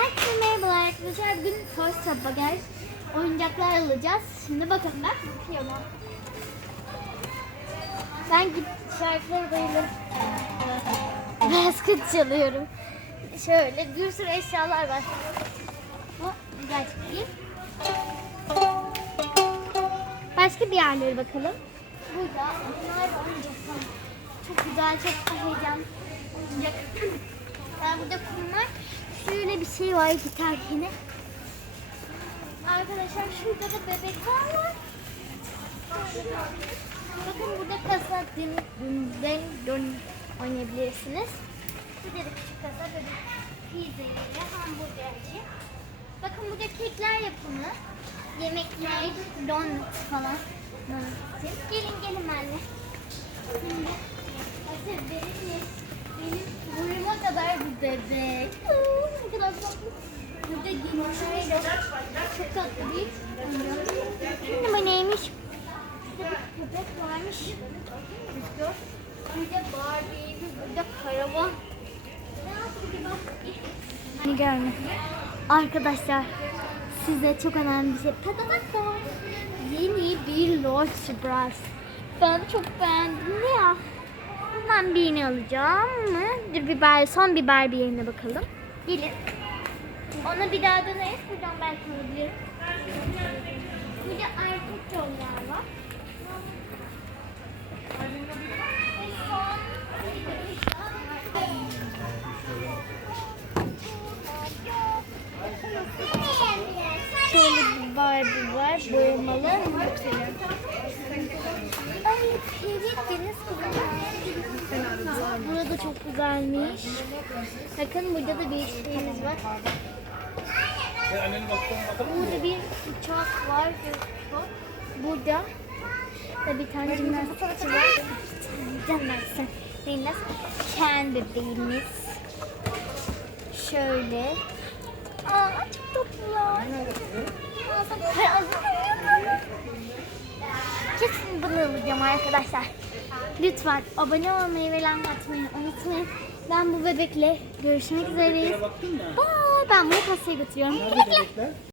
Herkese merhabalar arkadaşlar. Bugün Toys Bagaj oyuncaklar alacağız. Şimdi bakın ben piyano. Ben git şarkıları bayılırım. Kötü çalıyorum. Şöyle bir sürü eşyalar var. Bu gerçek. Başka bir yerlere bakalım. Burada bunlar da oyuncaklar. Çok güzel, çok heyecan. Oyuncak. Ben burada kumlar. Şöyle bir şey var gitar yine. Arkadaşlar şurada da bebekler var. Bakın burada kasa dün dün dün oynayabilirsiniz. Burada da küçük kasa bebek pizza ile hamburgerci. Bakın burada kekler yapımı. Yemekler, donut falan. Donut. Gelin gelin benimle. Şimdi benim, benim boyuma kadar bir bebek. Burada giymişler çok tatlı değil. Şimdi bu neymiş? Burada bir köpek varmış. Burada Barbie, burada karavan. Ne görme. Arkadaşlar size çok önemli bir şey. Patatak var. Yeni bir Lord Surprise. Ben çok beğendim. Ya? Bundan birini alacağım mı? Dur bir Barbie, son bir Barbie yerine bakalım. Gelin. Ona bir daha döneriz. Buradan belki alabilirim. Burada erkek roller var. Şöyle bir Barbie var. Boyamalı. Ay evet çok güzelmiş. Bakın burada da bir şeyimiz var. Burada bir uçak var. Burada da bir tane jimnastikçi var. Canlarsın. Benim Ken bebeğimiz. Şöyle. Aa çok tatlılar. Kesin alacağım arkadaşlar. Lütfen abone olmayı ve like atmayı unutmayın. Ben bu bebekle görüşmek üzereyiz. Bye. Ben bunu kasaya götürüyorum. Nerede bebekler?